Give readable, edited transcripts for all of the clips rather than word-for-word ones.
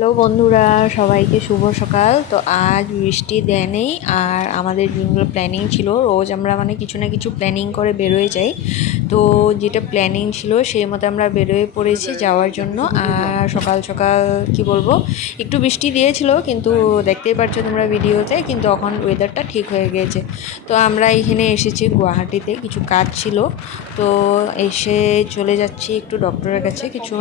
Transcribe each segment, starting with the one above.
Hello বন্ধুরা, সবাইকে শুভ সকাল। তো আজ বৃষ্টি দেয়নি, আর আমাদের দিনগুলো প্ল্যানিং ছিল, রোজ আমরা কিছু না কিছু প্ল্যানিং করে বেরোয় যাই। তো যেটা প্ল্যানিং ছিল সেই মতো আমরা বেরোয় পড়েছি যাওয়ার জন্য। আর সকাল সকাল কি বলবো, একটু বৃষ্টি দিয়েছিল, কিন্তু দেখতেই পাচ্ছো তোমরা ভিডিওতে, কিন্তু এখন ওয়েদারটা ঠিক হয়ে গিয়েছে। তো আমরা এখানে এসেছি গুয়াহাটিতে, কিছু কাজ ছিল, তো এসে চলে যাচ্ছি একটু ডক্টরের কাছে। কিছু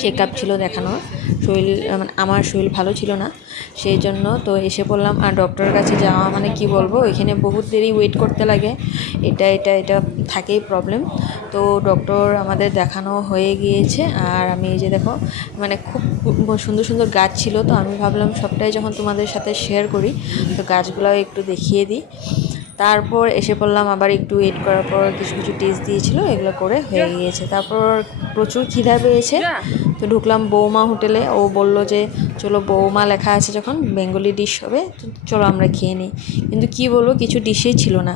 চেক আপ ছিল দেখানোর, শরীর আমার শরীর ভালো ছিল না, সেই জন্য তো এসে পড়লাম। আর ডক্টরের কাছে যাওয়া কি বলবো, এখানে বহুত দেরি ওয়েট করতে লাগে, এটা থাকেই প্রবলেম। তো ডক্টর আমাদের দেখানো হয়ে গিয়েছে। আর আমি এই যে দেখো, খুব সুন্দর সুন্দর গাছ ছিল, তো আমি ভাবলাম সবটাই যখন তোমাদের সাথে শেয়ার করি, তো গাছগুলোও একটু দেখিয়ে দিই। তারপর এসে পড়লাম, আবার একটু ওয়েট করার পর কিছু কিছু টেস্ট দিয়েছিল, এগুলো করে হয়ে গিয়েছে। তারপর প্রচুর খিদা পেয়েছে, তো ঢুকলাম বৌমা হোটেলে। ও বলল যে চলো, বৌমা লেখা আছে যখন, বেঙ্গলি ডিশ হবে, তো চলো আমরা খেয়ে নিই। কিন্তু কি বলবো, কিছু ডিশেই ছিল না।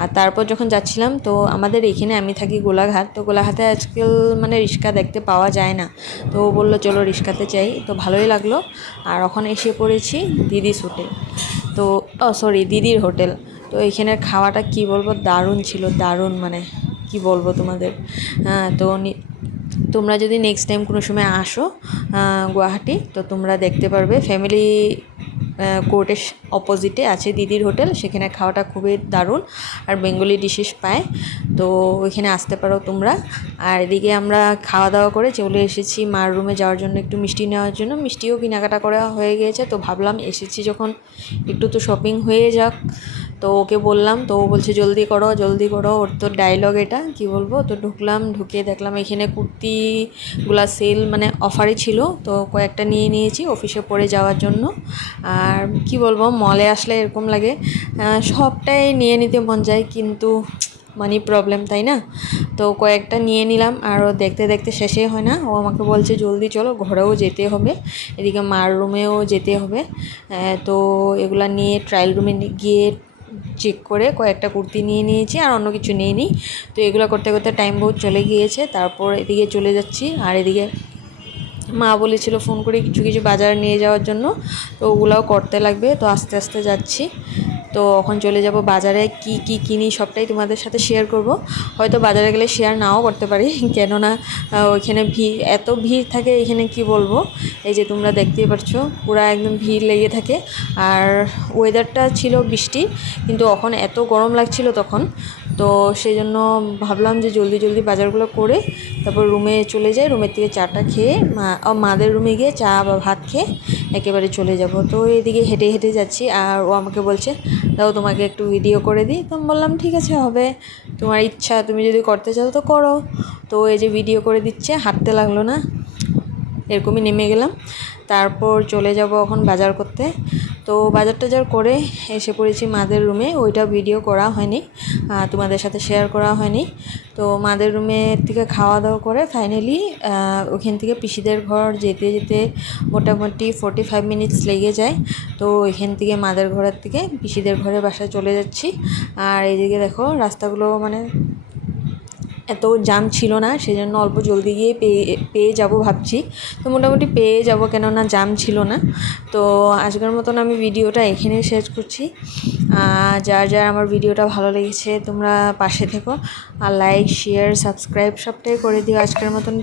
আর তারপর যখন যাচ্ছিলাম, তো আমাদের এখানে, আমি থাকি গোলাঘাট, তো গোলাঘাটে আজকাল রিক্সা দেখতে পাওয়া যায় না। তো ও বললো চলো রিক্সাতে যাই, তো ভালোই লাগলো। আর ওখানে এসে পড়েছি দিদিস হোটেল, তো সরি, দিদির হোটেল। তো এখানের খাওয়াটা কি বলবো, দারুণ ছিল, দারুণ, কি বলবো তোমাদের। তো তোমরা যদি নেক্সট টাইম কোনো সময় আসো গুয়াহাটি, তো তোমরা দেখতে পারবে, ফ্যামিলি কোর্টের অপোজিটে আছে দিদির হোটেল, সেখানে খাওয়াটা খুবই দারুণ, আর বেঙ্গলি ডিশেস পায়। তো ওইখানে আসতে পারো তোমরা। আর এদিকে আমরা খাওয়া দাওয়া করে চলে এসেছি মার রুমে যাওয়ার জন্য, একটু মিষ্টি নেওয়ার জন্য। মিষ্টিও কেনাকাটা করা হয়ে গিয়েছে, তো ভাবলাম এসেছি যখন একটু তো শপিং হয়ে যাক। তো ওকে বললাম, তো ও বলছে জলদি করো জলদি করো, ওর তো ডায়লগ এটা, কি বলবো। তো ঢুকলাম, ঢুকে দেখলাম এখানে কুর্তিগুলা সেল অফারে ছিল, তো কয়েকটা নিয়ে নিয়েছি অফিসে পরে যাওয়ার জন্য। আর কি বলবো, মলে আসলে এরকম লাগে, সবটাই নিয়ে নিতে মন যায়, কিন্তু মানি প্রবলেম, তাই না? তো কয়েকটা নিয়ে নিলাম, আরও দেখতে দেখতে শেষই হয় না। ও আমাকে বলছে জলদি চলো, ঘরেও যেতে হবে, এদিকে মার রুমেও যেতে হবে। তো এগুলা নিয়ে ট্রায়াল রুমে গিয়ে চেক করে কয়েকটা কুর্তি নিয়ে নিয়েছি, আর অন্য কিছু নিয়ে নিই। তো এগুলো করতে করতে টাইম বহুত চলে গিয়েছে। তারপর এদিকে চলে যাচ্ছি, আর এদিকে মা বলেছিল ফোন করে কিছু কিছু বাজার নিয়ে যাওয়ার জন্য, তো ওগুলাও করতে লাগবে। তো আস্তে আস্তে যাচ্ছি। তো এখন চলে যাব বাজারে, কি কি কিনি সবটাই তোমাদের সাথে শেয়ার করব। হয়তো বাজারে গেলে শেয়ার নাও করতে পারি, কেননা ওইখানে এত ভিড় থাকে এখানে, কি বলবো। এই যে তোমরা দেখতেই পাচ্ছ, পুরো একদম ভিড় লেগে থাকে। আর ওয়েদারটা ছিল বৃষ্টি, কিন্তু এখন এত গরম লাগছিল তখন। তো সেই জন্য ভাবলাম যে জলদি জলদি বাজারগুলো করে তারপর রুমে চলে যাই, রুমের থেকে চাটা খেয়ে মাদের রুমে গিয়ে চা বা ভাত খেয়ে একেবারে চলে যাব। তো এদিকে হেঁটে হেঁটে যাচ্ছি, আর ও আমাকে বলছে দাও তোমাকে একটু ভিডিও করে দিই। তো আমি বললাম ঠিক আছে, হবে, তোমার ইচ্ছা, তুমি যদি করতে চাও তো করো। তো এই যে ভিডিও করে দিচ্ছে, হাঁটতে লাগলো না, এরকমই নেমে গেলাম। তারপর চলে যাব এখন বাজার করতে। তো বাজার টাজার করে এসে পড়েছি মাদের রুমে, ওইটা ভিডিও করা হয়নি, তোমাদের সাথে শেয়ার করা হয়নি। তো মাদের রুমে থেকে খাওয়া দাওয়া করে ফাইনালি ওখান থেকে পিসিদের ঘর যেতে যেতে মোটামুটি 45 মিনিটস লেগে যায়। তো এখান থেকে মাদের ঘরের থেকে পিসিদের ঘরে বাসায় চলে যাচ্ছি। আর এইদিকে দেখো রাস্তাগুলো এত জাম ছিল না, সেই জন্য অল্প জলদি গিয়ে পেয়ে যাব ভাবছি। তো মোটামুটি পেয়ে যাব, কেননা জাম ছিল না। তো আজকের মতন আমি ভিডিওটা এখানেই শেষ করছি। যার যার আমার ভিডিওটা ভালো লেগেছে তোমরা পাশে থেকো, আর লাইক শেয়ার সাবস্ক্রাইব সবটাই করে দিও আজকের মতন।